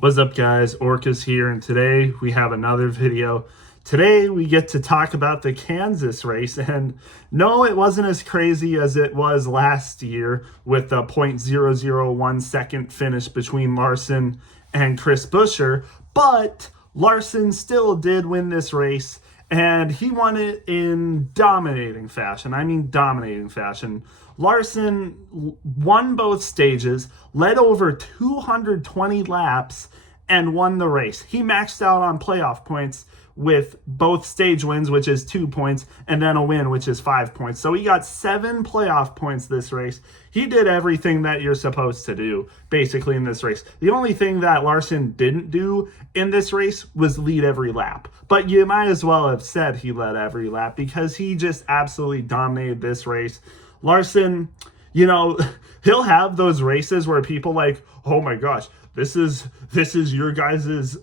What's up, guys? Orcas here, and today we have another video. Today we get to talk about the Kansas race, and no, it wasn't as crazy as it was last year with a .001 second finish between Larson and Chris Buescher, but Larson still did win this race, and he won it in dominating fashion. I mean dominating fashion. Larson won both stages, led over 220 laps, and won the race. He maxed out on playoff points with both stage wins, which is 2 points, and then a win, which is 5 points. So he got 7 playoff points this race. He did everything that you're supposed to do, basically, in this race. The only thing that Larson didn't do in this race was lead every lap. But you might as well have said he led every lap because he just absolutely dominated this race. Larson, he'll have those races where people like, oh my gosh, this is your guys'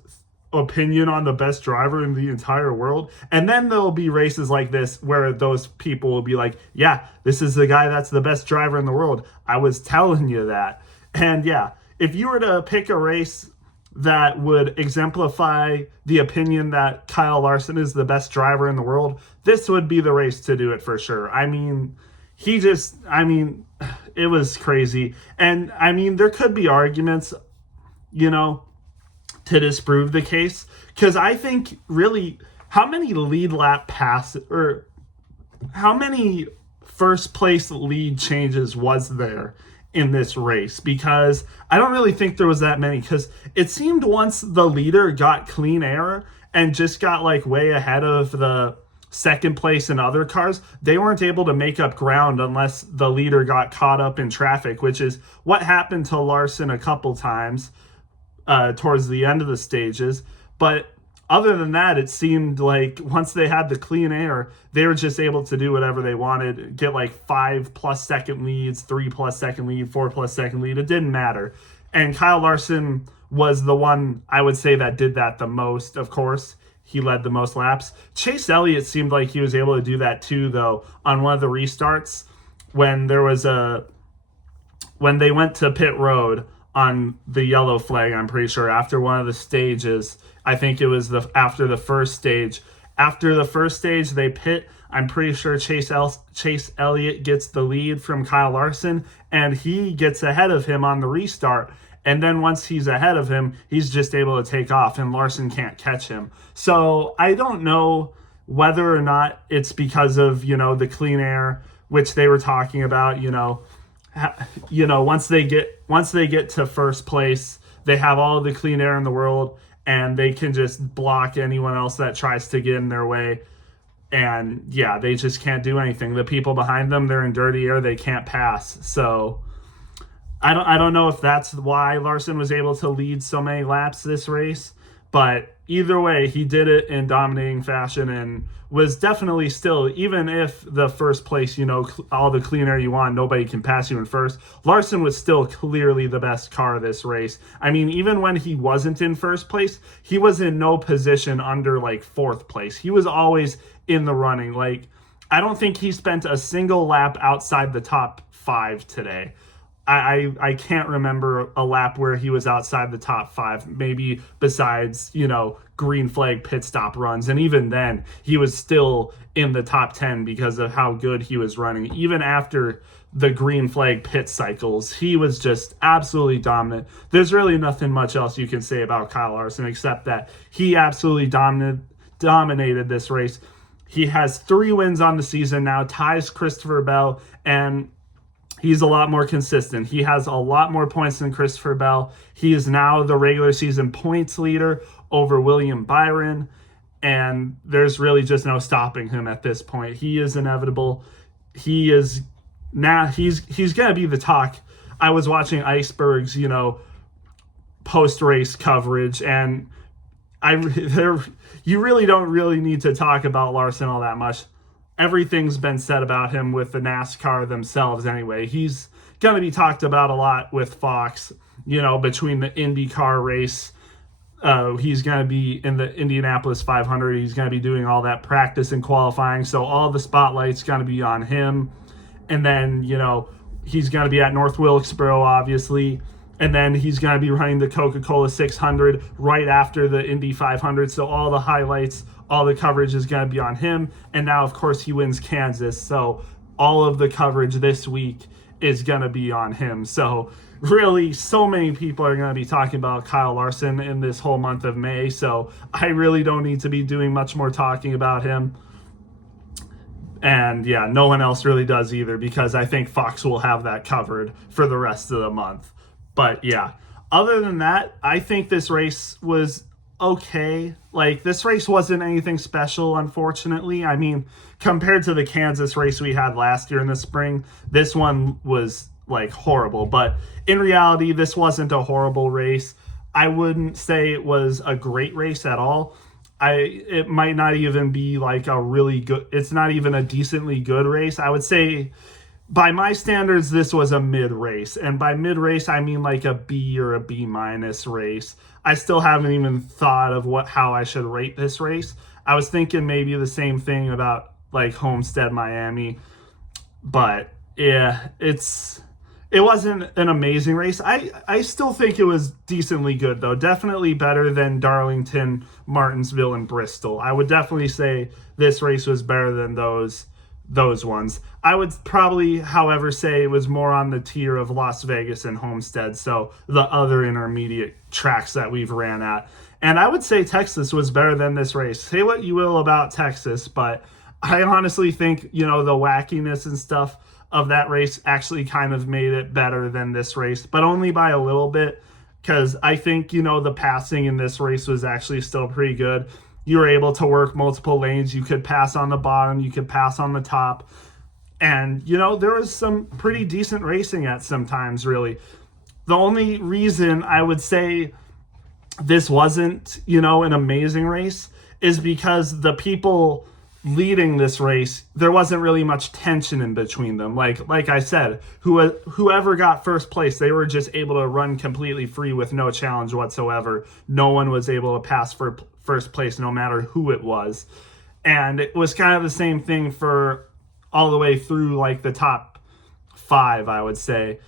opinion on the best driver in the entire world. And then there'll be races like this where those people will be like, yeah, this is the guy that's the best driver in the world. I was telling you that. And yeah, if you were to pick a race that would exemplify the opinion that Kyle Larson is the best driver in the world, this would be the race to do it for sure. It was crazy. And there could be arguments, to disprove the case. Because I think really, how many lead lap passes or how many first place lead changes was there in this race? Because I don't really think there was that many. Because it seemed once the leader got clean air and just got like way ahead of the second place in other cars, they weren't able to make up ground unless the leader got caught up in traffic, which is what happened to Larson a couple times towards the end of the stages. But other than that, it seemed like once they had the clean air, they were just able to do whatever they wanted, get like 5+ second leads, 3+ second lead, 4+ second lead. It didn't matter. And Kyle Larson was the one, I would say, that did that the most. Of course, he led the most laps. Chase Elliott seemed like he was able to do that too, though, on one of the restarts when they went to pit road on the yellow flag, I'm pretty sure, after one of the stages. I think it was after the first stage. After the first stage, they pit. I'm pretty sure Chase Elliott gets the lead from Kyle Larson, and he gets ahead of him on the restart. And then once he's ahead of him, he's just able to take off, and Larson can't catch him. So I don't know whether or not it's because of, the clean air, which they were talking about, once they get to first place, they have all the clean air in the world, and they can just block anyone else that tries to get in their way. And yeah, they just can't do anything. The people behind them, they're in dirty air, they can't pass. So I don't know if that's why Larson was able to lead so many laps this race, but either way, he did it in dominating fashion and was definitely still, even if the first place, all the clean air you want, nobody can pass you in first, Larson was still clearly the best car this race. Even when he wasn't in first place, he was in no position under like fourth place. He was always in the running. Like, I don't think he spent a single lap outside the top 5 today. I can't remember a lap where he was outside the top 5, maybe besides, green flag pit stop runs. And even then, he was still in the top 10 because of how good he was running. Even after the green flag pit cycles, he was just absolutely dominant. There's really nothing much else you can say about Kyle Larson except that he absolutely dominated this race. He has 3 wins on the season now, ties Christopher Bell, and he's a lot more consistent. He has a lot more points than Christopher Bell. He is now the regular season points leader over William Byron, and there's really just no stopping him at this point. He is inevitable. He's going to be the talk. I was watching Iceberg's, post-race coverage, and you really don't really need to talk about Larson all that much. Everything's been said about him with the NASCAR themselves anyway. He's going to be talked about a lot with Fox, between the IndyCar race. He's going to be in the Indianapolis 500. He's going to be doing all that practice and qualifying. So all the spotlight's going to be on him. And then, he's going to be at North Wilkesboro, obviously, And then he's going to be running the Coca-Cola 600 right after the Indy 500. So all the highlights, all the coverage is going to be on him. And now, of course, he wins Kansas. So all of the coverage this week is going to be on him. So really, so many people are going to be talking about Kyle Larson in this whole month of May. So I really don't need to be doing much more talking about him. And yeah, no one else really does either, because I think Fox will have that covered for the rest of the month. But yeah, other than that, I think this race was okay. Like, this race wasn't anything special, unfortunately. I mean, compared to the Kansas race we had last year in the spring, this one was like horrible. But in reality, this wasn't a horrible race. I wouldn't say it was a great race at all. It might not even be like a really good, it's not even a decently good race. I would say by my standards, this was a mid race. And by mid race, I mean like a B or a B minus race. I still haven't even thought of how I should rate this race. I was thinking maybe the same thing about like Homestead, Miami, but yeah, it wasn't an amazing race. I still think it was decently good, though. Definitely better than Darlington, Martinsville, and Bristol. I would definitely say this race was better than those ones. I would probably, however, say it was more on the tier of Las Vegas and Homestead, so the other intermediate tracks that we've ran at. And I would say Texas was better than this race. Say what you will about Texas, but I honestly think, the wackiness and stuff of that race actually kind of made it better than this race, but only by a little bit, because I think, the passing in this race was actually still pretty good. You were able to work multiple lanes. You could pass on the bottom, you could pass on the top, and, there was some pretty decent racing at some times, really. The only reason I would say this wasn't, an amazing race is because the people leading this race, there wasn't really much tension in between them. Like I said, whoever got first place, they were just able to run completely free with no challenge whatsoever. No one was able to pass for first place, no matter who it was. And it was kind of the same thing for all the way through like the top 5, I would say.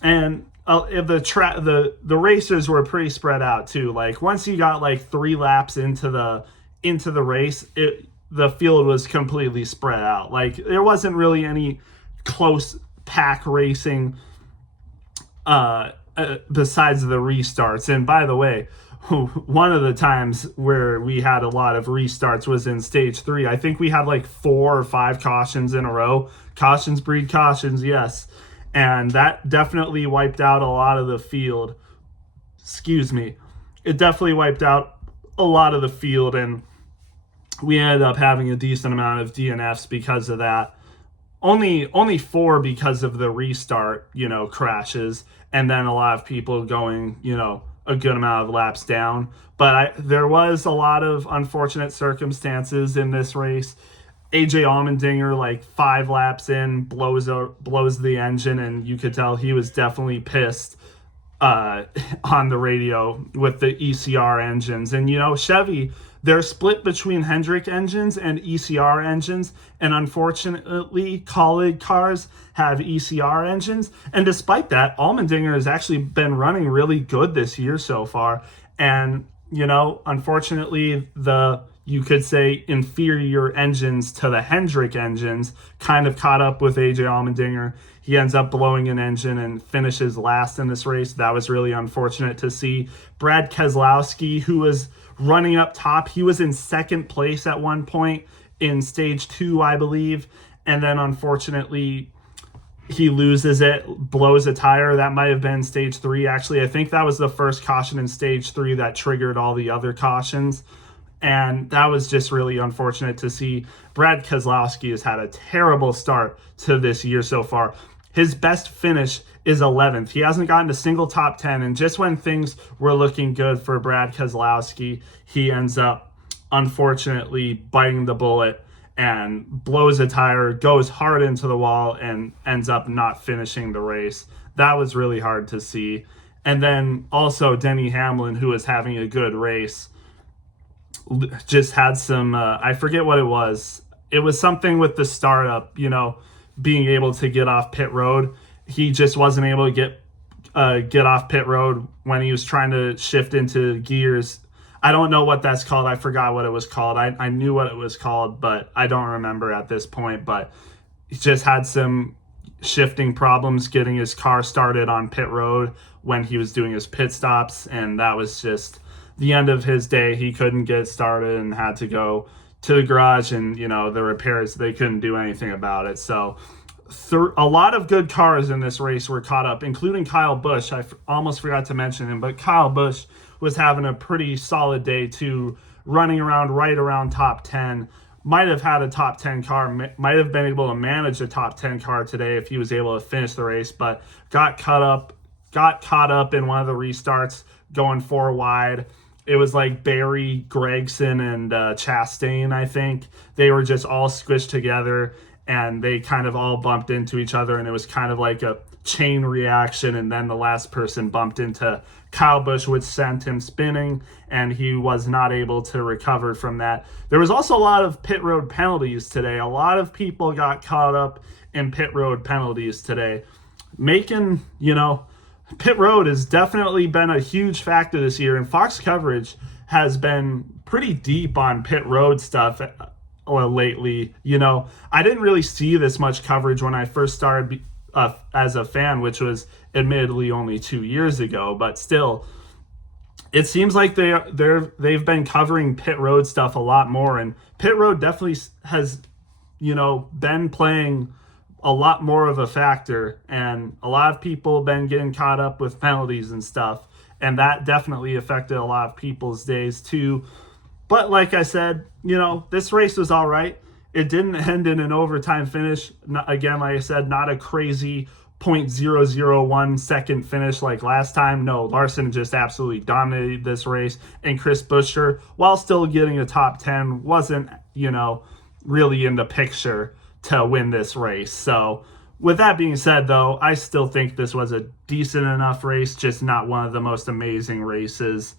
And the racers were pretty spread out too. Like, once you got like 3 laps into the race, the field was completely spread out. Like, there wasn't really any close pack racing besides the restarts. And by the way, one of the times where we had a lot of restarts was in stage 3. I think we had like 4 or 5 cautions in a row. Cautions breed cautions, yes. And that definitely wiped out a lot of the field. Excuse me. It definitely wiped out a lot of the field, and we ended up having a decent amount of DNFs because of that. Only 4 because of the restart, crashes, and then a lot of people going, a good amount of laps down. But there was a lot of unfortunate circumstances in this race. AJ Allmendinger, like 5 laps in, blows the engine, and you could tell he was definitely pissed on the radio with the ECR engines. And, Chevy, they're split between Hendrick engines and ECR engines, and unfortunately, Colleague cars have ECR engines. And despite that, Allmendinger has actually been running really good this year so far. And, unfortunately, you could say inferior engines to the Hendrick engines kind of caught up with AJ Allmendinger. He ends up blowing an engine and finishes last in this race. That was really unfortunate to see. Brad Keselowski, who was running up top, he was in second place at one point in stage 2, I believe. And then unfortunately, he loses it, blows a tire. That might have been stage 3. Actually, I think that was the first caution in stage 3 that triggered all the other cautions. And that was just really unfortunate to see. Brad Keselowski has had a terrible start to this year so far. His best finish is 11th. He hasn't gotten a single top 10. And just when things were looking good for Brad Keselowski, he ends up, unfortunately, biting the bullet and blows a tire, goes hard into the wall, and ends up not finishing the race. That was really hard to see. And then also Denny Hamlin, who was having a good race, just had some, I forget what it was. It was something with the startup, being able to get off pit road. He just wasn't able to get get off pit road when he was trying to shift into gears. I don't know what that's called. I forgot what it was called. I knew what it was called, but I don't remember at this point. But he just had some shifting problems getting his car started on pit road when he was doing his pit stops, and that was just the end of his day. He couldn't get started and had to go to the garage, and the repairs, they couldn't do anything about it. So a lot of good cars in this race were caught up, including Kyle Busch. I almost forgot to mention him, but Kyle Busch was having a pretty solid day too, running around right around top 10. Might have had a top 10 car, might have been able to manage a top 10 car today if he was able to finish the race, but got caught up in one of the restarts going 4 wide. It was like Barry, Gregson, and Chastain, I think. They were just all squished together, and they kind of all bumped into each other, and it was kind of like a chain reaction, and then the last person bumped into Kyle Busch, which sent him spinning, and he was not able to recover from that. There was also a lot of pit road penalties today. A lot of people got caught up in pit road penalties today. Pit road has definitely been a huge factor this year, and Fox coverage has been pretty deep on pit road stuff lately. I didn't really see this much coverage when I first started as a fan, which was admittedly only 2 years ago, but still, it seems like they've been covering pit road stuff a lot more, and pit road definitely has been playing a lot more of a factor, and a lot of people have been getting caught up with penalties and stuff, and that definitely affected a lot of people's days too. But like I said, this race was all right. It didn't end in an overtime finish. Again, like I said, not a crazy 0.001 second finish like last time. No, Larson just absolutely dominated this race, and Chris Buescher, while still getting a top 10, wasn't, really in the picture to win this race. So with that being said, though, I still think this was a decent enough race, just not one of the most amazing races,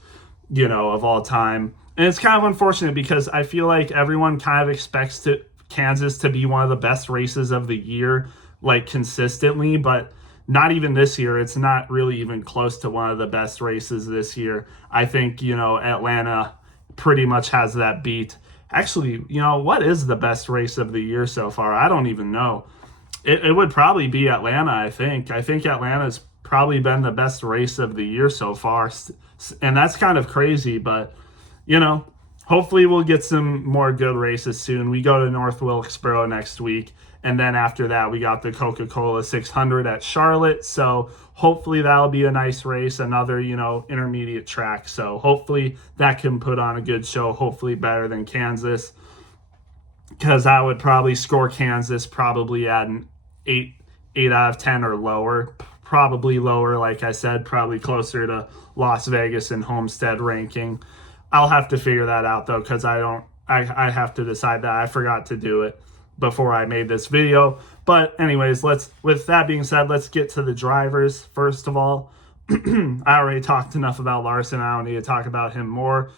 of all time. And it's kind of unfortunate because I feel like everyone kind of expects Kansas to be one of the best races of the year, like consistently, but not even this year. It's not really even close to one of the best races this year. I think, Atlanta pretty much has that beat. Actually, what is the best race of the year so far? I don't even know. It would probably be Atlanta, I think. I think Atlanta's probably been the best race of the year so far. And that's kind of crazy, but, hopefully we'll get some more good races soon. We go to North Wilkesboro next week, and then after that, we got the Coca-Cola 600 at Charlotte. So hopefully that'll be a nice race, another, intermediate track. So hopefully that can put on a good show, hopefully better than Kansas, because I would probably score Kansas probably at an 8 out of 10 or lower. Probably lower, like I said, probably closer to Las Vegas and Homestead ranking. I'll have to figure that out, though, because I have to decide that. I forgot to do it before I made this video. But anyways, with that being said, let's get to the drivers. First of all, I already talked enough about Larson. I don't need to talk about him more.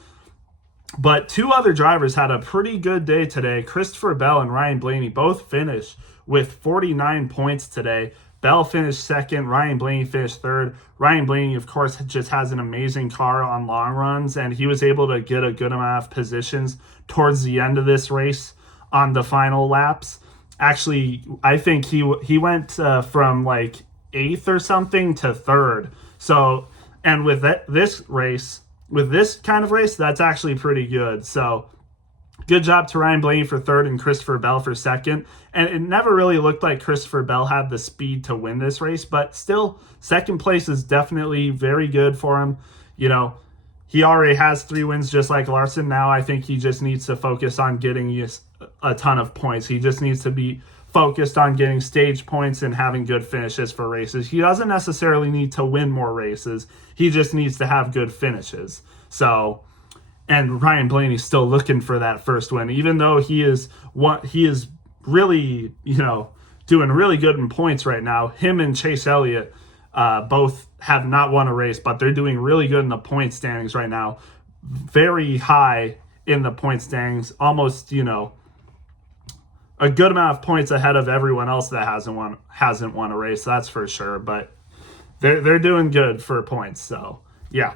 But 2 other drivers had a pretty good day today. Christopher Bell and Ryan Blaney both finished with 49 points today. Bell finished second. Ryan Blaney finished third. Ryan Blaney, of course, just has an amazing car on long runs, and he was able to get a good amount of positions towards the end of this race on the final laps. Actually, I think he went from like 8th or something to 3rd. So, and with this kind of race, that's actually pretty good. So, good job to Ryan Blaney for 3rd and Christopher Bell for 2nd. And it never really looked like Christopher Bell had the speed to win this race, but still, 2nd place is definitely very good for him. He already has 3 wins just like Larson. Now I think he just needs to focus on getting a ton of points. He just needs to be focused on getting stage points and having good finishes for races. He doesn't necessarily need to win more races. He just needs to have good finishes. So, and Ryan Blaney's still looking for that first win, even though he is really, doing really good in points right now. Him and Chase Elliott both have not won a race, but they're doing really good in the point standings right now. Very high in the point standings, almost, a good amount of points ahead of everyone else that hasn't won a race, that's for sure. But they're doing good for points. So yeah.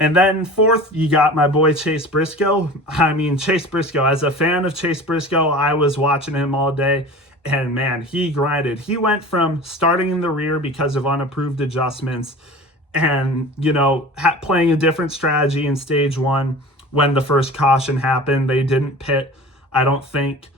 And then fourth, you got my boy Chase Briscoe. I mean, Chase Briscoe, as a fan of Chase Briscoe, I was watching him all day. And man, he grinded. He went from starting in the rear because of unapproved adjustments and, playing a different strategy in stage one when the first caution happened. They didn't pit, I don't think.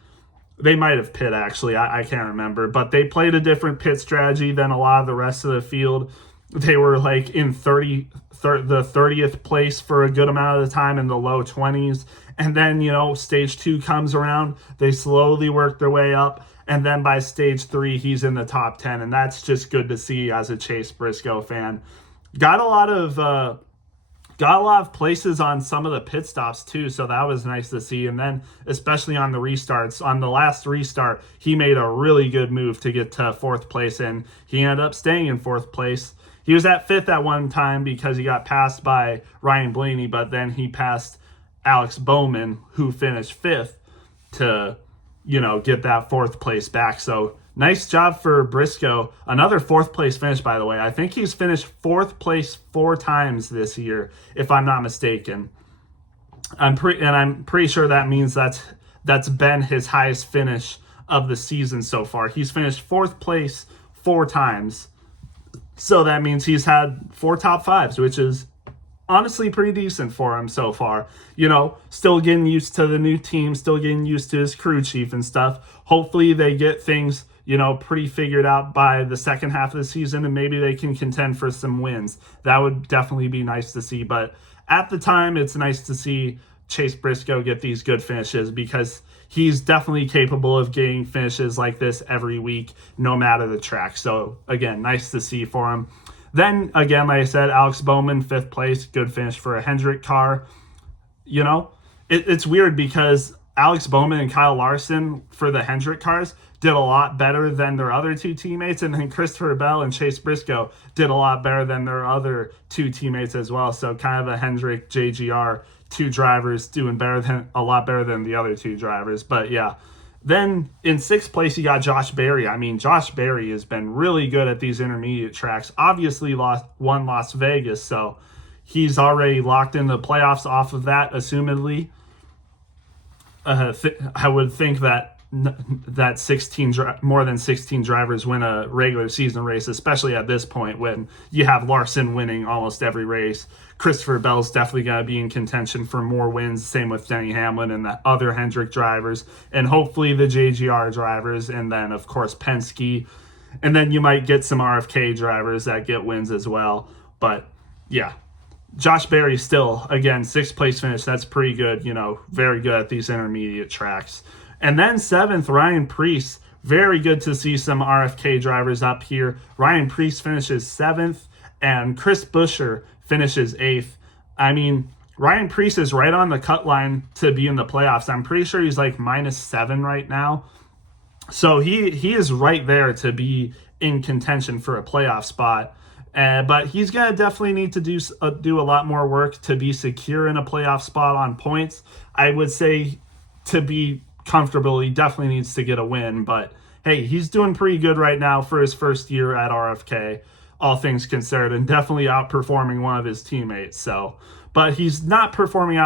They might have pit, actually. I can't remember. But they played a different pit strategy than a lot of the rest of the field. They were like in the 30th place for a good amount of the time, in the low 20s. And then, stage two comes around. They slowly work their way up. And then by stage three, he's in the top 10. And that's just good to see as a Chase Briscoe fan. Got a lot of places on some of the pit stops too, so that was nice to see. And then especially on the restarts, on the last restart, he made a really good move to get to fourth place, and he ended up staying in fourth place. He was at fifth at one time because he got passed by Ryan Blaney, but then he passed Alex Bowman, who finished fifth, to get that fourth place back. So nice job for Briscoe. Another fourth place finish, by the way. I think he's finished fourth place 4 times this year, if I'm not mistaken. I'm pretty sure that means that's been his highest finish of the season so far. He's finished fourth place 4 times. So that means he's had 4 top 5s, which is honestly pretty decent for him so far. Still getting used to the new team, still getting used to his crew chief and stuff. Hopefully they get things, pretty figured out by the second half of the season, and maybe they can contend for some wins. That would definitely be nice to see. But at the time, it's nice to see Chase Briscoe get these good finishes, because he's definitely capable of getting finishes like this every week, no matter the track. So again, nice to see for him. Then again, like I said, Alex Bowman, 5th place, good finish for a Hendrick car. It's weird because Alex Bowman and Kyle Larson for the Hendrick cars did a lot better than their other 2 teammates, and then Christopher Bell and Chase Briscoe did a lot better than their other 2 teammates as well. So kind of a Hendrick JGR, 2 drivers doing a lot better than the other 2 drivers. But yeah. Then in 6th place, you got Josh Berry. I mean, Josh Berry has been really good at these intermediate tracks. Obviously won Las Vegas, so he's already locked in the playoffs off of that, assumedly. I would think that more than 16 drivers win a regular season race, especially at this point when you have Larson winning almost every race. Christopher Bell's definitely going to be in contention for more wins. Same with Denny Hamlin and the other Hendrick drivers, and hopefully the JGR drivers, and then of course Penske, and then you might get some RFK drivers that get wins as well. But yeah, Josh Berry still, again, 6th place finish. That's pretty good, very good at these intermediate tracks. And then 7th, Ryan Preece. Very good to see some RFK drivers up here. Ryan Preece finishes 7th, and Chris Buescher finishes 8th. I mean, Ryan Preece is right on the cut line to be in the playoffs. I'm pretty sure he's like -7 right now. So he is right there to be in contention for a playoff spot. But he's going to definitely need to do a lot more work to be secure in a playoff spot on points. I would say to be comfortable, he definitely needs to get a win. But hey, he's doing pretty good right now for his first year at RFK, all things considered, and definitely outperforming one of his teammates. So, but he's not outperforming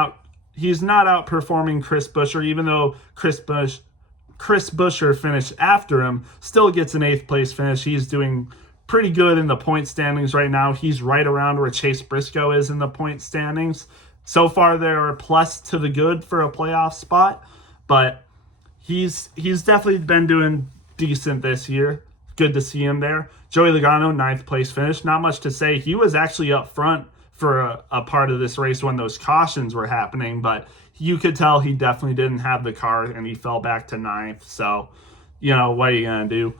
Chris Buescher, even though Chris Buescher finished after him, still gets an 8th place finish. He's doing pretty good in the point standings right now. He's right around where Chase Briscoe is in the point standings. So far, they're a plus to the good for a playoff spot, but he's definitely been doing decent this year. Good to see him there. Joey Logano, 9th place finish. Not much to say. He was actually up front for a part of this race when those cautions were happening, but you could tell he definitely didn't have the car, and he fell back to 9th. So, what are you going to do?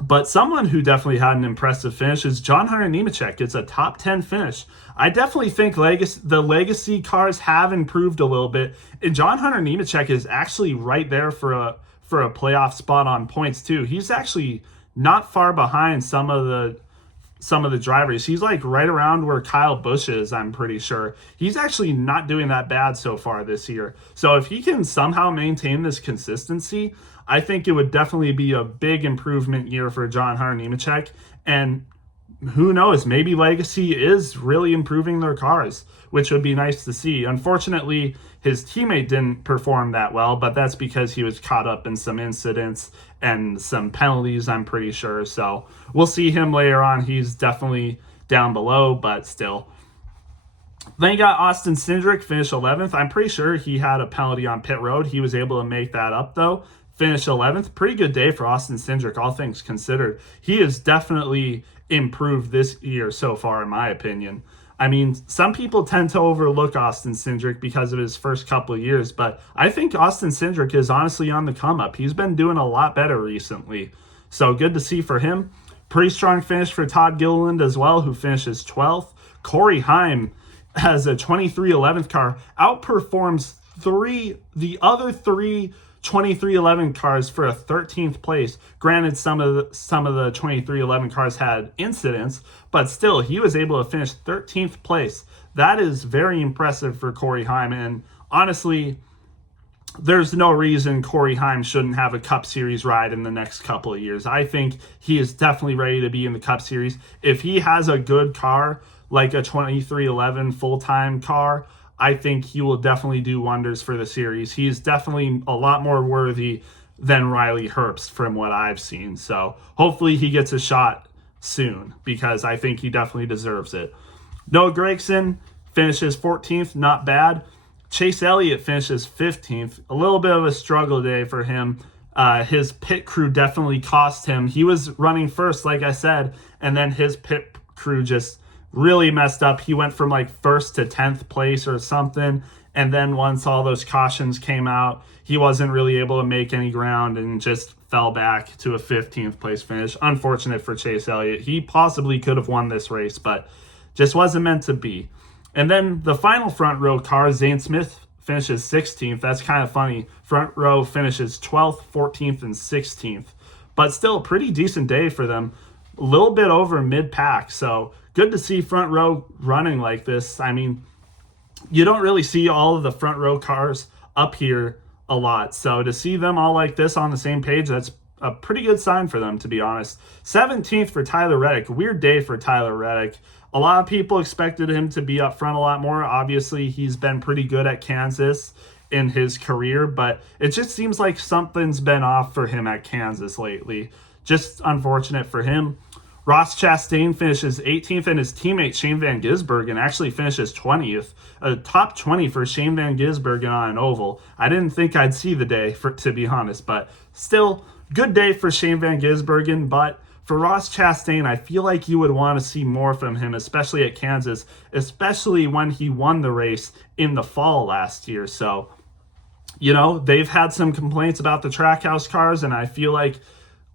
But someone who definitely had an impressive finish is John Hunter Nemechek. It's a top 10 finish. I definitely think the legacy cars have improved a little bit, and John Hunter Nemechek is actually right there for a playoff spot on points too. He's actually not far behind some of the drivers. He's like right around where Kyle Busch is, I'm pretty sure. He's actually not doing that bad so far this year. So if he can somehow maintain this consistency, I think it would definitely be a big improvement year for John Hunter Nemechek. And who knows? Maybe Legacy is really improving their cars, which would be nice to see. Unfortunately, his teammate didn't perform that well, but that's because he was caught up in some incidents and some penalties, I'm pretty sure. So we'll see him later on. He's definitely down below, but still. Then you got Austin Cindric, finish 11th. I'm pretty sure he had a penalty on pit road. He was able to make that up, though. Finish 11th. Pretty good day for Austin Cindric, all things considered. He has definitely improved this year so far, in my opinion. I mean, some people tend to overlook Austin Cindric because of his first couple of years, but I think Austin Cindric is honestly on the come up. He's been doing a lot better recently. So good to see for him. Pretty strong finish for Todd Gilliland as well, who finishes 12th. Corey Heim has a 2311 car, outperforms the other three 2311 cars for a 13th place. Granted, some of the 2311 cars had incidents, but still, he was able to finish 13th place. That is very impressive for Corey Heim, and honestly, there's no reason Corey Heim shouldn't have a Cup Series ride in the next couple of years. I think he is definitely ready to be in the Cup Series. If he has a good car, like a 2311 full-time car, I think he will definitely do wonders for the series. He's definitely a lot more worthy than Riley Herbst from what I've seen. So hopefully he gets a shot soon because I think he definitely deserves it. Noah Gragson finishes 14th, not bad. Chase Elliott finishes 15th. A little bit of a struggle day for him. His pit crew definitely cost him. He was running first, like I said, and then his pit crew just really messed up. He went from like 1st to 10th place or something. And then once all those cautions came out, he wasn't really able to make any ground and just fell back to a 15th place finish. Unfortunate for Chase Elliott. He possibly could have won this race, but just wasn't meant to be. And then the final front row car, Zane Smith, finishes 16th. That's kind of funny. Front row finishes 12th, 14th, and 16th. But still a pretty decent day for them. A little bit over mid-pack, so good to see front row running like this. I mean, you don't really see all of the front row cars up here a lot. So to see them all like this on the same page, that's a pretty good sign for them, to be honest. 17th for Tyler Reddick. Weird day for Tyler Reddick. A lot of people expected him to be up front a lot more. Obviously, he's been pretty good at Kansas in his career, but it just seems like something's been off for him at Kansas lately. Just unfortunate for him. Ross Chastain finishes 18th, and his teammate Shane Van Gisbergen actually finishes 20th. A top 20 for Shane Van Gisbergen on an oval. I didn't think I'd see the day, to be honest, but still, good day for Shane Van Gisbergen. But for Ross Chastain, I feel like you would want to see more from him, especially at Kansas, especially when he won the race in the fall last year. So, you know, they've had some complaints about the Trackhouse cars, and I feel like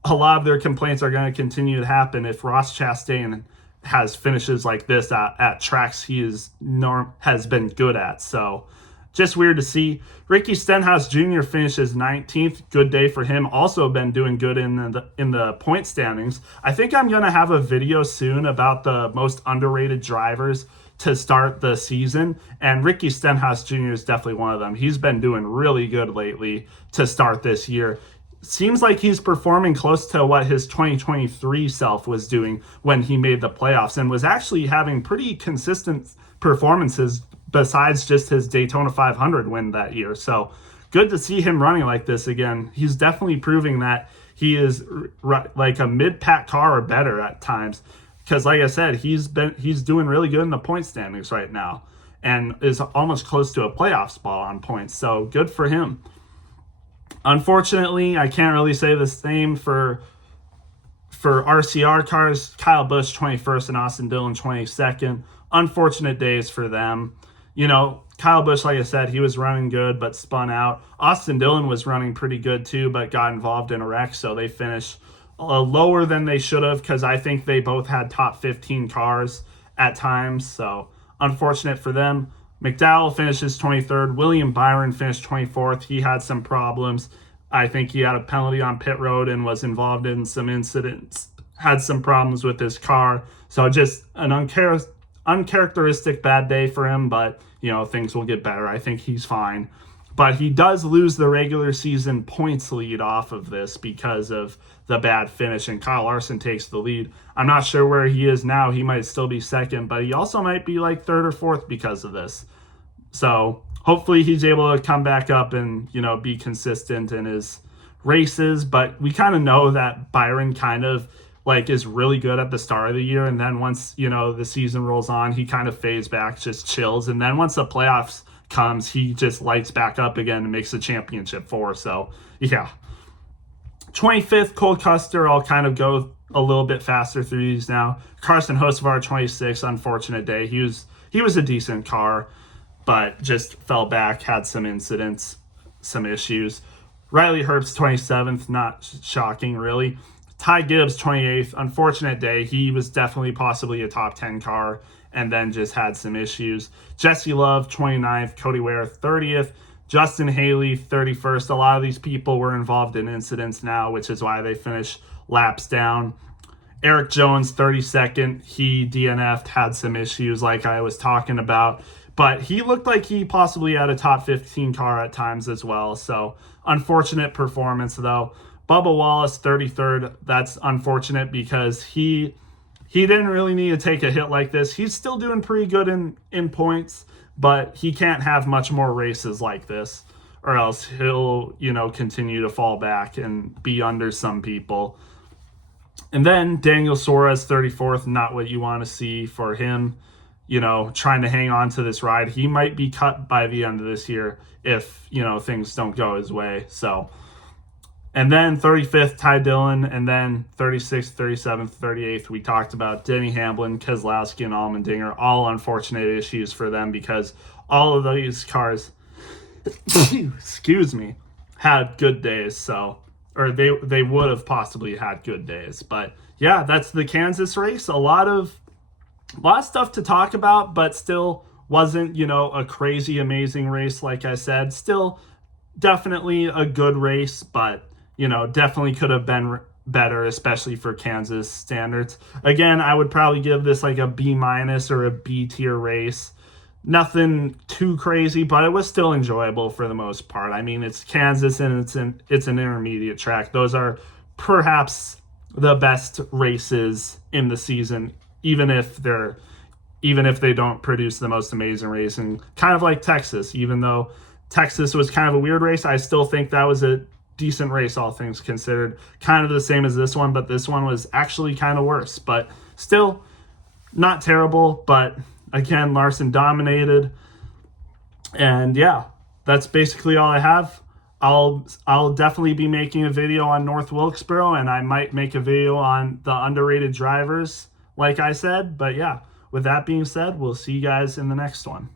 a lot of their complaints are going to continue to happen if Ross Chastain has finishes like this at tracks he has been good at. So just weird to see. Ricky Stenhouse Jr. finishes 19th. Good day for him. Also been doing good in the point standings. I think I'm going to have a video soon about the most underrated drivers to start the season, and Ricky Stenhouse Jr. is definitely one of them. He's been doing really good lately to start this year. Seems like he's performing close to what his 2023 self was doing when he made the playoffs, and was actually having pretty consistent performances besides just his Daytona 500 win that year. So good to see him running like this again. He's definitely proving that he is like a mid-pack car or better at times, because like I said, he's doing really good in the point standings right now and is almost close to a playoff spot on points. So good for him. Unfortunately, I can't really say the same for RCR cars. Kyle Busch 21st and Austin Dillon 22nd. Unfortunate days for them. You know, Kyle Busch, like I said, he was running good but spun out. Austin Dillon was running pretty good too, but got involved in a wreck, so they finished lower than they should have, because I think they both had top 15 cars at times. So unfortunate for them. McDowell finishes 23rd. William Byron finished 24th. He had some problems. I think he had a penalty on pit road and was involved in some incidents. Had some problems with his car. So just an uncharacteristic bad day for him, but, you know, things will get better. I think he's fine. But he does lose the regular season points lead off of this because of the bad finish, and Kyle Larson takes the lead. I'm not sure where he is now. He might still be second, but he also might be like third or fourth because of this. So hopefully he's able to come back up and, be consistent in his races. But we kind of know that Byron kind of is really good at the start of the year, and then once the season rolls on, he kind of fades back, just chills, and then once the playoffs comes, he just lights back up again and makes the championship four. So yeah, 25th, Cole Custer. I'll kind of go a little bit faster through these now. Carson Hocevar, 26th, unfortunate day. He was a decent car, but just fell back, had some incidents, some issues. Riley Herbst, 27th, not shocking really. Ty Gibbs, 28th, unfortunate day. He was definitely possibly a top 10 car and then just had some issues. Jesse Love, 29th. Cody Ware, 30th. Justin Haley, 31st. A lot of these people were involved in incidents now, which is why they finished laps down. Eric Jones, 32nd. He DNF'd, had some issues like I was talking about. But he looked like he possibly had a top 15 car at times as well. So unfortunate performance though. Bubba Wallace, 33rd. That's unfortunate because he didn't really need to take a hit like this. He's still doing pretty good in points, but he can't have much more races like this, or else he'll, continue to fall back and be under some people. And then Daniel Suarez, 34th, not what you want to see for him, trying to hang on to this ride. He might be cut by the end of this year if, things don't go his way. So, and then 35th, Ty Dillon, and then 36th, 37th, 38th, we talked about Denny Hamlin, Keselowski, and Allmendinger. All unfortunate issues for them because all of these cars, excuse me, had good days. So, or they would have possibly had good days. But yeah, that's the Kansas race. A lot of stuff to talk about, but still wasn't, a crazy amazing race. Like I said, still definitely a good race, but definitely could have been better, especially for Kansas standards. Again, I would probably give this like a B- or a B tier race. Nothing too crazy, but it was still enjoyable for the most part. I mean, it's Kansas and it's an intermediate track. Those are perhaps the best races in the season, even if they don't produce the most amazing racing. Kind of like Texas, even though Texas was kind of a weird race, I still think that was a decent race, all things considered. Kind of the same as this one, but this one was actually kind of worse. But still, not terrible. But again, Larson dominated. And yeah, that's basically all I have. I'll definitely be making a video on North Wilkesboro, and I might make a video on the underrated drivers, like I said. But yeah, with that being said, we'll see you guys in the next one.